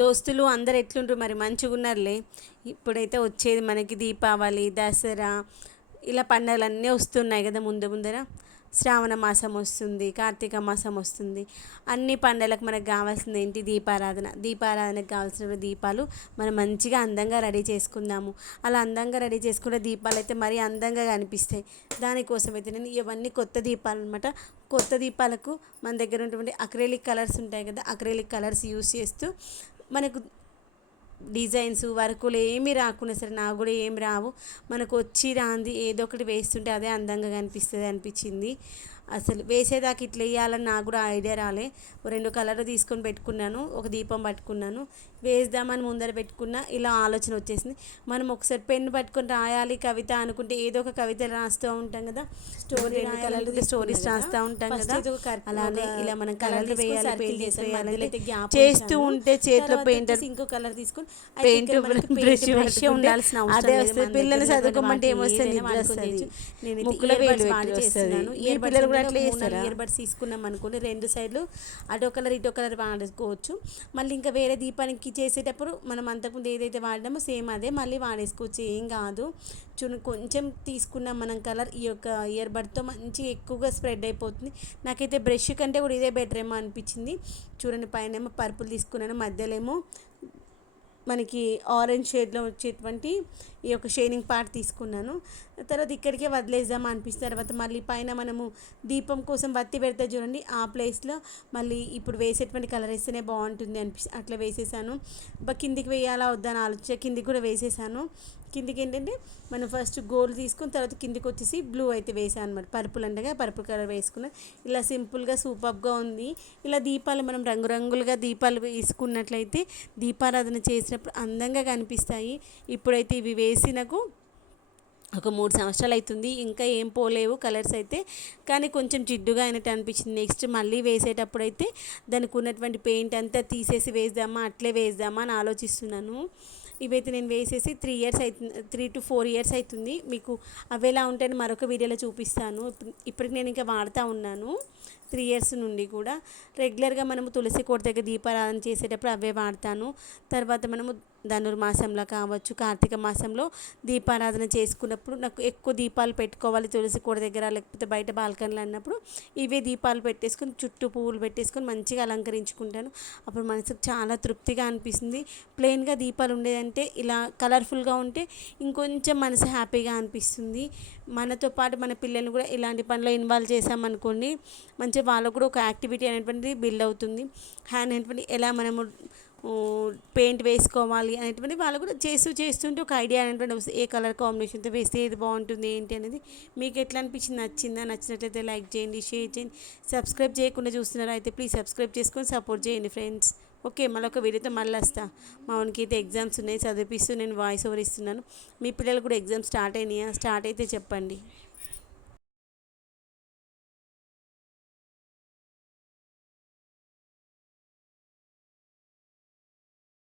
దోస్తులు అందరు ఎట్లుంటారు మరి మంచిగా ఉన్నారులే. ఇప్పుడైతే వచ్చేది మనకి దీపావళి, దసరా, ఇలా పండుగలన్నీ వస్తున్నాయి కదా. ముందు ముందర శ్రావణ మాసం వస్తుంది, కార్తీక మాసం వస్తుంది. అన్ని పండుగలకు మనకు కావాల్సింది ఏంటి? దీపారాధన. దీపారాధనకు కావాల్సిన దీపాలు మనం మంచిగా అందంగా రెడీ చేసుకుందాము. అలా అందంగా రెడీ చేసుకుంటే దీపాలు అయితే మరీ అందంగా కనిపిస్తాయి. దానికోసం అయితే నేను ఇవన్నీ కొత్త దీపాలు అనమాట. కొత్త దీపాలకు మన దగ్గర ఉన్నటువంటి అక్రిలిక్ కలర్స్ ఉంటాయి కదా, అక్రిలిక్ కలర్స్ యూస్ చేస్తూ మనకు డిజైన్స్ వర్కులు ఏమీ రాకున్నా సరే, నాకు కూడా ఏం రావు, మనకు వచ్చి రాంది ఏదో ఒకటి వేస్తుంటే అదే అందంగా కనిపిస్తుంది అనిపించింది. అసలు వేసేదాకా ఇట్లా వేయాలని నాకు కూడా ఐడియా రాలే. రెండు కలర్లు తీసుకొని పెట్టుకున్నాను, ఒక దీపం పట్టుకున్నాను, వేద్దామని ముందర పెట్టుకున్నా, ఇలా ఆలోచన వచ్చేసింది. మనం ఒకసారి పెన్ను పట్టుకొని రాయాలి కవిత అనుకుంటే ఏదో ఒక కవిత రాస్తూ ఉంటాం కదా, స్టోరీ కలర్లు స్టోరీస్ రాస్తూ ఉంటాం కదా. అలానే ఇలా మనం కలర్లు వేయాలి, పెయింట్ వేయాలి, చేస్తూ ఉంటే చేతిలో పెయింటర్ ఇంకో కలర్ తీసుకొని పెయింట్ బ్రష్ ఉండాల్సిన అవసరం లేదు. పిల్లలు చదువుకోమంటే ఏమొస్తుంది, ముక్కులో వేలు చేస్తున్నాను. ఈ పిల్లలు కూడా అట్లా చేస్తారు. ఇయర్ బడ్స్ తీసుకున్నాం అనుకోండి, రెండు సైడ్లు అటో కలర్ ఇటో కలర్ వాడేసుకోవచ్చు. మళ్ళీ ఇంకా వేరే దీపానికి చేసేటప్పుడు మనం అంతకుముందు ఏదైతే వాడినామో సేమ్ అదే మళ్ళీ వాడేసుకోవచ్చు, ఏం కాదు. చూడండి, కొంచెం తీసుకున్నాం మనం కలర్, ఈ యొక్క ఇయర్ బడ్తో మంచి ఎక్కువగా స్ప్రెడ్ అయిపోతుంది. నాకైతే బ్రష్ కంటే కూడా ఇదే బెటర్ ఏమో అనిపించింది. చూడండి, పైన ఏమో పర్పుల్ తీసుకున్నాను, మధ్యలో ఏమో మనకి ఆరెంజ్ షేడ్లో వచ్చేటువంటి ఈ యొక్క షైనింగ్ పార్ట్ తీసుకున్నాను. తర్వాత ఇక్కడికే వదిలేద్దాం అనిపిస్తుంది. తర్వాత మళ్ళీ పైన మనము దీపం కోసం వత్తి పెడితే చూడండి, ఆ ప్లేస్లో మళ్ళీ ఇప్పుడు వేసేటువంటి కలర్ వేస్తేనే బాగుంటుంది అట్లా వేసేసాను. కిందికి వేయాలా వద్దని ఆలోచించే కిందికి కూడా వేసేసాను. కిందికి ఏంటంటే మనం ఫస్ట్ గోల్డ్ తీసుకుని తర్వాత కిందికి వచ్చేసి బ్లూ అయితే వేసాను అనమాట. పర్పుల్ అంటేగా పర్పుల్ కలర్ వేసుకున్నాను. ఇలా సింపుల్గా సూపర్గా ఉంది. ఇలా దీపాలు మనం రంగురంగులుగా దీపాలు వేసుకున్నట్లయితే దీపారాధన చేసినప్పుడు అందంగా కనిపిస్తాయి. ఇప్పుడైతే ఇవి వేసి నాకు ఒక 3 సంవత్సరాలు అవుతుంది, ఇంకా ఏం పోలేవు కలర్స్ అయితే, కానీ కొంచెం జిడ్డుగా అయినట్టు అనిపించింది. నెక్స్ట్ మళ్ళీ వేసేటప్పుడు అయితే దానికి ఉన్నటువంటి పెయింట్ అంతా తీసేసి వేద్దామా అట్లే వేద్దామా అని ఆలోచిస్తున్నాను. ఇవైతే నేను వేసేసి 3 to 4 ఇయర్స్ అవుతుంది. మీకు అవి ఎలా ఉంటాయని మరొక వీడియోలో చూపిస్తాను. ఇప్పటికి నేను ఇంకా వాడుతూ ఉన్నాను 3 ఇయర్స్ నుండి కూడా. రెగ్యులర్గా మనము తులసి కోట దగ్గర దీపారాధన చేసేటప్పుడు అవే వాడతాను. తర్వాత మనము ధనుర్మాసంలో కావచ్చు, కార్తీక మాసంలో దీపారాధన చేసుకున్నప్పుడు నాకు ఎక్కువ దీపాలు పెట్టుకోవాలి తులసి కోట దగ్గర, లేకపోతే బయట బాల్కనీలో అన్నప్పుడు ఇవే దీపాలు పెట్టేసుకొని చుట్టూ పువ్వులు పెట్టేసుకొని మంచిగా అలంకరించుకుంటాను. అప్పుడు మనసుకు చాలా తృప్తిగా అనిపిస్తుంది. ప్లెయిన్గా దీపాలు ఉండేదంటే ఇలా కలర్ఫుల్గా ఉంటే ఇంకొంచెం మనసు హ్యాపీగా అనిపిస్తుంది. మనతో పాటు మన పిల్లల్ని కూడా ఇలాంటి పనిలో ఇన్వాల్వ్ చేసామనుకోండి, మంచిగా వాళ్ళకు కూడా ఒక యాక్టివిటీ అనేటువంటిది బిల్డ్ అవుతుంది. హ్యాండ్ అనేటువంటి ఎలా మనము పెయింట్ వేసుకోవాలి అనేటువంటి వాళ్ళు కూడా చేస్తుంటే ఒక ఐడియా అనేటువంటి ఏ కలర్ కాంబినేషన్తో వేస్తే ఏది బాగుంటుంది ఏంటి అనేది మీకు ఎట్లా అనిపించింది, నచ్చినట్లయితే లైక్ చేయండి, షేర్ చేయండి. సబ్స్క్రైబ్ చేయకుండా చూస్తున్నారా అయితే ప్లీజ్ సబ్స్క్రైబ్ చేసుకొని సపోర్ట్ చేయండి ఫ్రెండ్స్. ఓకే, మళ్ళీ ఒక వీడియోతో మళ్ళీ వస్తా. మా వానికి అయితే ఎగ్జామ్స్ ఉన్నాయి, చదివిపిస్తూ నేను వాయిస్ ఓవర్ ఇస్తున్నాను. మీ పిల్లలు కూడా ఎగ్జామ్స్ స్టార్ట్ అయినాయా? స్టార్ట్ అయితే చెప్పండి.